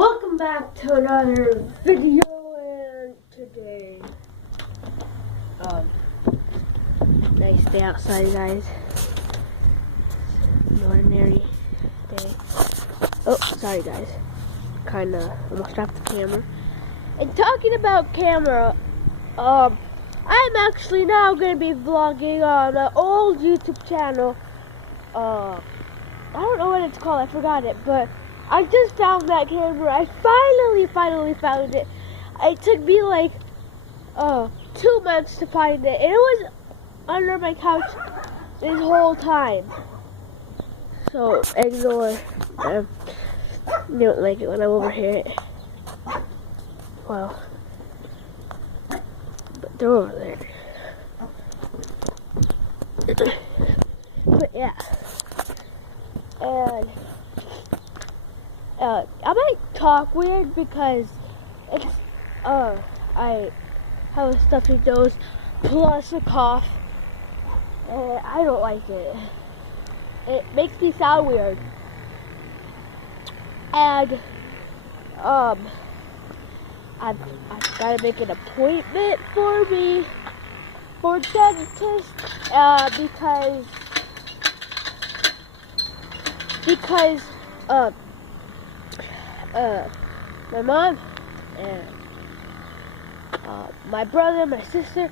Welcome back to another video, and today, nice day outside, guys. An ordinary day. Oh, sorry, guys. Kinda almost dropped the camera. And talking about camera, I'm actually now gonna be vlogging on an old YouTube channel. I don't know what it's called. I forgot it, but I just found that camera. I finally found it. It took me like 2 months to find it. And it was under my couch this whole time. So ignore. You don't like it when I overhear it. Well, but they're over there. But yeah. And I might talk weird because it's I have a stuffy nose plus a cough, and I don't like it. It makes me sound weird. And I've gotta make an appointment for me for a dentist because my mom and my brother, my sister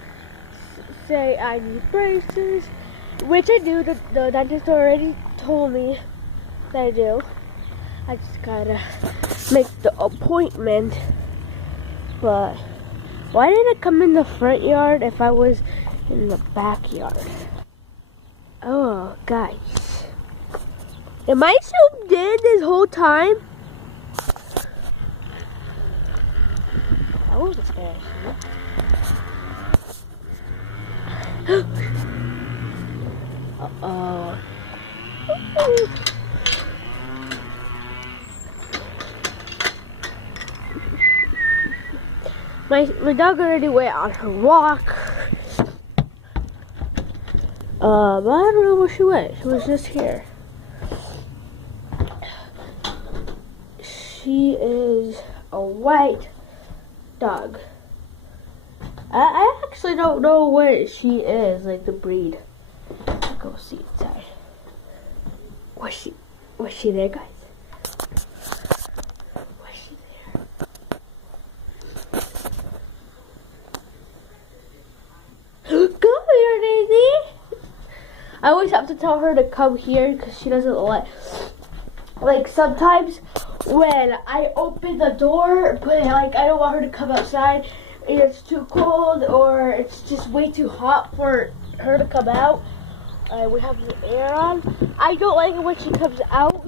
say I need braces, which I do. The dentist already told me that I do. I just gotta make the appointment. But why did it come in the front yard if I was in the backyard? Oh, guys. Am I zoomed in this whole time? That was embarrassing. Uh-oh. My dog already went on her walk. But I don't know where she went. She was just here. She is a white dog. I actually don't know what she is, like the breed. Let's go see inside. Was she there, guys? Was she there? Come here, Daisy. I always have to tell her to come here because she doesn't like sometimes when I open the door, but like I don't want her to come outside, it's too cold or it's just way too hot for her to come out. We have the air on. I don't like it when she comes out,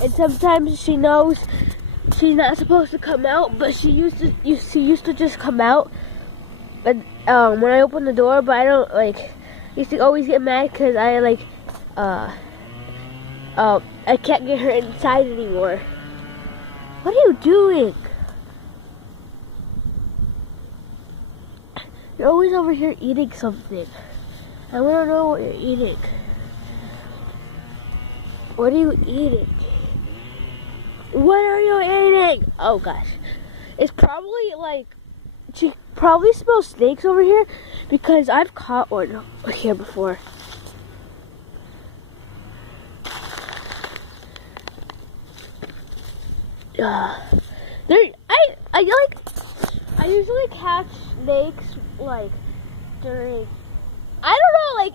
and sometimes she knows she's not supposed to come out, but she used to just come out. But when I open the door, but I don't like. Used to always get mad because I like I can't get her inside anymore. What are you doing? You're always over here eating something. I want to know what you're eating. What are you eating? What are you eating? Oh gosh. It's probably like, she probably smells snakes over here because I've caught one here before. I usually catch snakes like during, I don't know, like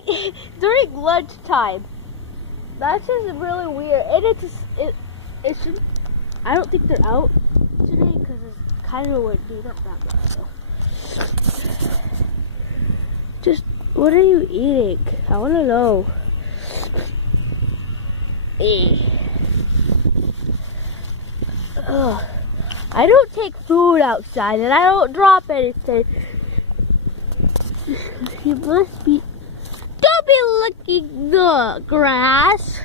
during lunchtime. That's just really weird, and it should. I don't think they're out today because it's kind of windy, not that much. So. Just what are you eating? I want to know. Ugh. I don't take food outside and I don't drop anything. You must be. Don't be licking the grass.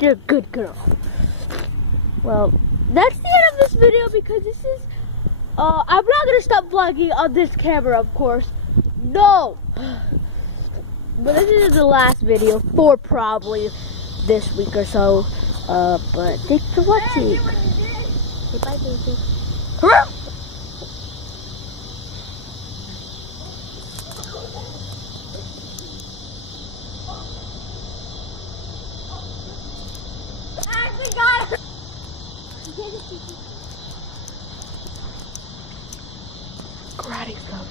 You're a good girl. Well, that's the end of this video because this is. I'm not gonna stop vlogging on this camera, of course. No. but this is the last video for probably this week or so. But thanks for watching. Say bye, baby. Hurrah! Karate stuff.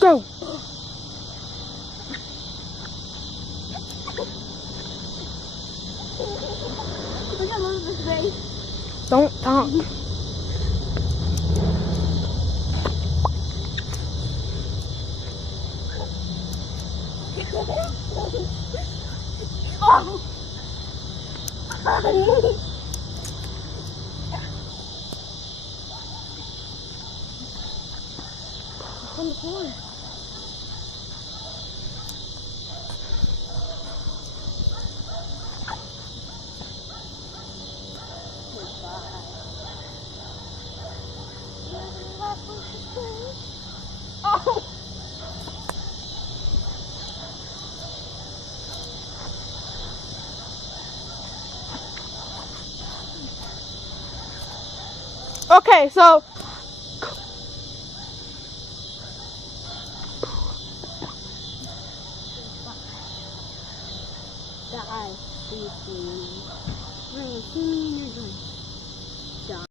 Go. Look at Elizabeth's face. Don't talk. Oh. On the floor. Oh. Okay, so die. See me in your dream. Die.